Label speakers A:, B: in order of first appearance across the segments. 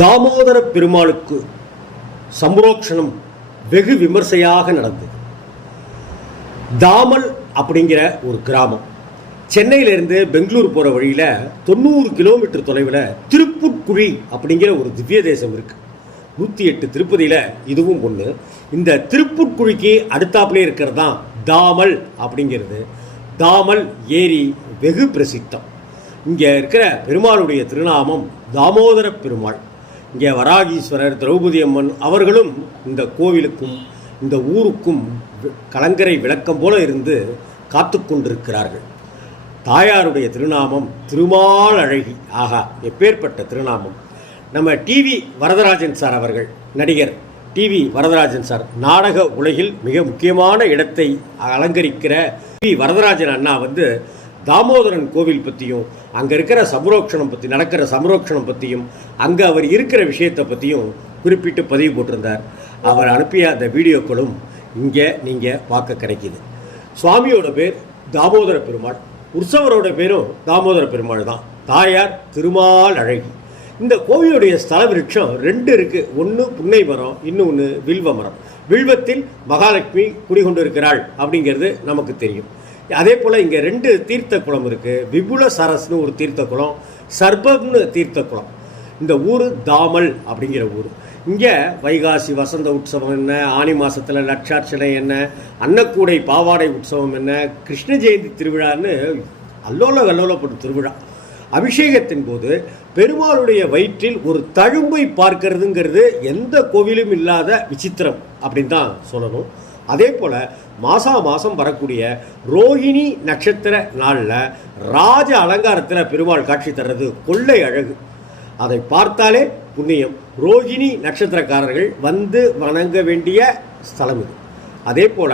A: தாமோதர பெருமாளுக்கு சம்பரோக்ஷணம் வெகு விமர்சையாக நடந்தது. தாமல் அப்படிங்கிற ஒரு கிராமம். சென்னையிலேருந்து பெங்களூர் போகிற வழியில் தொண்ணூறு கிலோமீட்டர் தொலைவில் திருப்புட்குழி அப்படிங்கிற ஒரு திவ்ய தேசம் இருக்குது நூற்றி எட்டு திருப்பதியில் இதுவும் ஒன்று இந்த திருப்புட்குழிக்கு அடுத்தாப்புலே இருக்கிறது தான் தாமல் அப்படிங்கிறது. தாமல் ஏரி வெகு பிரசித்தம். இங்கே இருக்கிற பெருமாளுடைய திருநாமம் தாமோதர பெருமாள். இங்கே வராகீஸ்வரர் திரௌபதி அம்மன் அவர்களும் இந்த கோவிலுக்கும் இந்த ஊருக்கும் கலங்கரை விளக்கம் போல இருந்து காத்து கொண்டிருக்கிறார்கள். தாயாருடைய திருநாமம் திருமால் அழகி. ஆகா எப்பேற்பட்ட திருநாமம். நம்ம டிவி வரதராஜன் சார் அவர்கள் நடிகர் டிவி வரதராஜன் சார் நாடக உலகில் மிக முக்கியமான இடத்தை அலங்கரிக்கிற டிவி வரதராஜன் அண்ணா வந்து தாமோதரன் கோவில் பற்றியும் அங்கே இருக்கிற சமரோக்ஷணம் பற்றி நடக்கிற சமரோக்ஷணம் பற்றியும் அங்கே அவர் இருக்கிற விஷயத்தை பற்றியும் குறிப்பிட்டு பதிவு போட்டிருந்தார். அவர் அனுப்பிய அந்த வீடியோக்களும் இங்கே நீங்கள் பார்க்க கிடைக்கிது. சுவாமியோட பேர் தாமோதர பெருமாள். உற்சவரோட பேரும் தாமோதர பெருமாள் தான். தாயார் திருமால் அழகி இந்த கோவிலுடைய ஸ்தல விருட்சம் ரெண்டு இருக்கு. ஒன்று புன்னை மரம் இன்னொன்று வில்வ மரம். வில்வத்தில் மகாலட்சுமி குடிகொண்டு இருக்கிறாள் அப்படிங்கிறது நமக்கு தெரியும். அதே போல் இங்கே ரெண்டு தீர்த்த குளம் இருக்குது விபுல சரஸ்னு ஒரு தீர்த்த குளம் சர்பம்னு தீர்த்த குளம் இந்த ஊர் தாமல் அப்படிங்கிற ஊர். இங்கே வைகாசி வசந்த உற்சவம் என்ன ஆனி மாதத்தில் லட்சார்ச்சனை என்ன அன்னக்கூடை பாவாடை உற்சவம் என்ன கிருஷ்ண ஜெயந்தி திருவிழான்னு அல்லோல வல்லோலப்படும் திருவிழா. அபிஷேகத்தின் போது பெருமாளுடைய வயிற்றில் ஒரு தழும்பை பார்க்கறதுங்கிறது எந்த கோவிலும் இல்லாத விசித்திரம் அப்படின்னு தான் சொல்லணும். அதே போல் மாசா மாதம் வரக்கூடிய ரோஹிணி நட்சத்திர நாளில் ராஜ அலங்காரத்தில் பெருமாள் காட்சி தர்றது கொள்ளை அழகு. அதை பார்த்தாலே புண்ணியம். ரோகிணி நட்சத்திரக்காரர்கள் வந்து வணங்க வேண்டிய ஸ்தலம் இது. அதே போல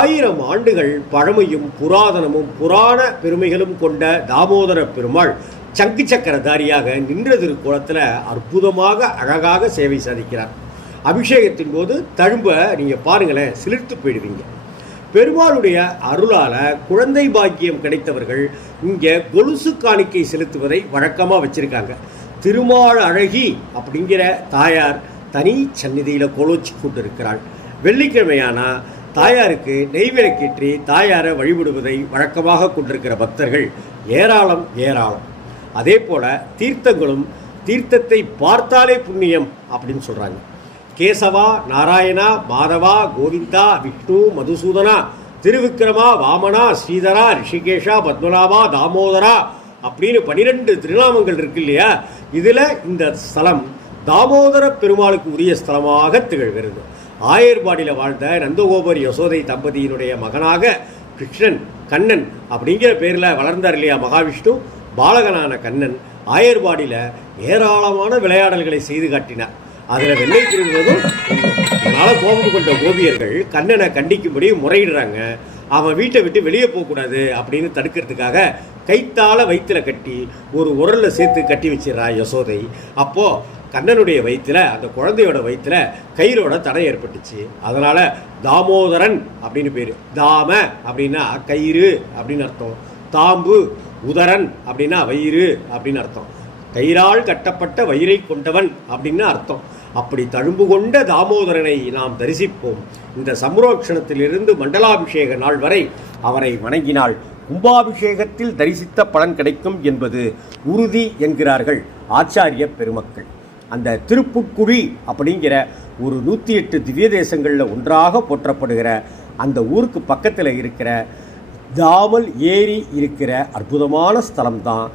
A: ஆயிரம் ஆண்டுகள் பழமையும் புராதனமும் புராண பெருமைகளும் கொண்ட தாமோதர பெருமாள் சங்கு சக்கரதாரியாக நின்ற திருக்கோலத்தில் அற்புதமாக அழகாக சேவை சாதிக்கிறார். அபிஷேகத்தின் போது தழும்ப நீங்கள் பாருங்களேன் சிலிர்த்து போயிடுவீங்க. பெருமாளுடைய அருளால் குழந்தை பாக்கியம் கிடைத்தவர்கள் இங்கே கொலுசு காணிக்கை செலுத்துவதை வழக்கமாக வச்சுருக்காங்க. திருமால் அழகி அப்படிங்கிற தாயார் தனி சந்நிதியில் கொலோச்சி கொண்டு இருக்கிறாள் வெள்ளிக்கிழமையானா தாயாருக்கு நெய்விளக்கேற்றி தாயாரை வழிபடுவதை வழக்கமாக கொண்டிருக்கிற பக்தர்கள் ஏராளம் ஏராளம். அதே போல் தீர்த்தங்களும் தீர்த்தத்தை பார்த்தாலே புண்ணியம் அப்படின்னு சொல்கிறாங்க கேசவா நாராயணா மாதவா கோவிந்தா விஷ்ணு மதுசூதனா திருவிக்கிரமா வாமனா ஸ்ரீதரா ரிஷிகேஷா பத்மநாபா தாமோதரா அப்படின்னு பனிரெண்டு திருநாமங்கள் இருக்கு இல்லையா? இதில் இந்த ஸ்தலம் தாமோதர பெருமாளுக்கு உரிய ஸ்தலமாக திகழ்கிறது. ஆயர்பாடியில் வாழ்ந்த நந்தகோபர் யசோதை தம்பதியினுடைய மகனாக கிருஷ்ணன் கண்ணன் அப்படிங்கிற பேரில் வளர்ந்தார் இல்லையா மகாவிஷ்ணு? பாலகனான கண்ணன் ஆயர்பாடியில் ஏராளமான விளையாடல்களை செய்து காட்டினார். அதில் வெள்ளை திரும்புவதும் அதனால கோபம் கொண்ட கோபியர்கள் கண்ணனை கண்டிக்கும்படி முறையிடுறாங்க. அவன் வீட்டை விட்டு வெளியே போகக்கூடாது அப்படின்னு தடுக்கிறதுக்காக கைத்தால வயிற்றுல கட்டி ஒரு உரல்ல சேர்த்து கட்டி வச்சிடறா யசோதை. அப்போது கண்ணனுடைய வயிற்றில் அந்த குழந்தையோட வயிற்றுல கயிறோட தடை ஏற்பட்டுச்சு. அதனால் தாமோதரன் அப்படின்னு பேர். தாம அப்படின்னா கயிறு அப்படின்னு அர்த்தம். தாம்பு உதரன் அப்படின்னா வயிறு அப்படின்னு அர்த்தம். கயிறால் கட்டப்பட்ட வயிறை கொண்டவன் அப்படின்னு அர்த்தம். அப்படி தழும்பு கொண்ட தாமோதரனை நாம் தரிசிப்போம். இந்த சம்ரோக்ஷணத்திலிருந்து மண்டலாபிஷேக நாள் வரை அவரை வணங்கினால் கும்பாபிஷேகத்தில் தரிசித்த பலன் கிடைக்கும் என்பது உறுதி என்கிறார்கள் ஆச்சாரிய பெருமக்கள். அந்த திருப்புக்குழி அப்படிங்கிற ஒரு நூற்றி எட்டு திவ்ய தேசங்களில் ஒன்றாக போற்றப்படுகிற அந்த ஊருக்கு பக்கத்தில் இருக்கிற தாமல் ஏரி இருக்கிற அற்புதமான ஸ்தலம்தான்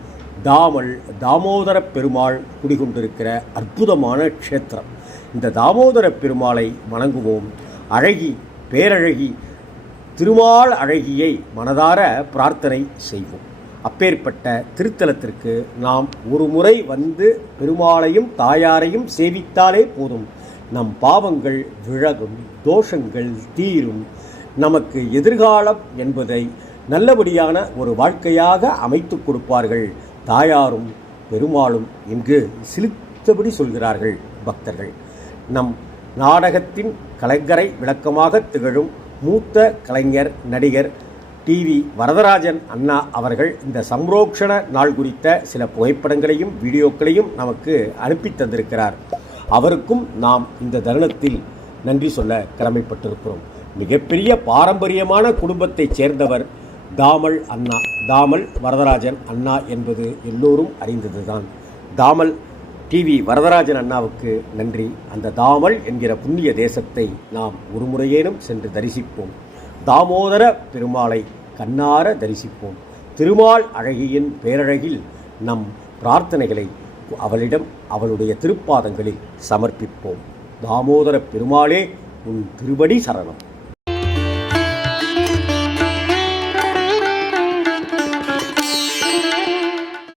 A: தாமல் தாமோதர பெருமாள் குடிகொண்டிருக்கிற அற்புதமான க்ஷேத்திரம். இந்த தாமோதர பெருமாளை வணங்குவோம். அழகி பேரழகி திருமால் அழகியை மனதார பிரார்த்தனை செய்வோம். அப்பேற்பட்ட திருத்தலத்திற்கு நாம் ஒரு முறை வந்து பெருமாளையும் தாயாரையும் சேவித்தாலே போதும். நம் பாவங்கள் விலகும் தோஷங்கள் தீரும். நமக்கு எதிர்காலம் என்பதை நல்லபடியான ஒரு வாழ்க்கையாக அமைத்து கொடுப்பார்கள். தாயாரும் பெருமாளும் என்று சிலித்தபடி சொல்கிறார்கள் பக்தர்கள். நம் நாடகத்தின் கலைஞரை விளக்கமாக திகழும் மூத்த கலைஞர் நடிகர் டிவி வரதராஜன் அண்ணா அவர்கள் இந்த சம்ரோக்ஷண நாள் குறித்த சில புகைப்படங்களையும் வீடியோக்களையும் நமக்கு அனுப்பி தந்திருக்கிறார். அவருக்கும் நாம் இந்த தருணத்தில் நன்றி சொல்ல கடமைப்பட்டிருக்கிறோம். மிகப்பெரிய பாரம்பரியமான குடும்பத்தைச் சேர்ந்தவர் தாமல் அண்ணா தாமல் வரதராஜன் அண்ணா என்பது எல்லோரும் அறிந்ததுதான். தாமல் டிவி வரதராஜன் அண்ணாவுக்கு நன்றி. அந்த தாமல் என்கிற புண்ணிய தேசத்தை நாம் ஒரு முறையேனும் சென்று தரிசிப்போம். தாமோதர பெருமாளை கண்ணார தரிசிப்போம். திருமால் அழகியின் பேரழகில் நம் பிரார்த்தனைகளை அவளிடம் அவளுடைய திருப்பாதங்களில் சமர்ப்பிப்போம். தாமோதர பெருமாளே உன் திருவடி சரணம்.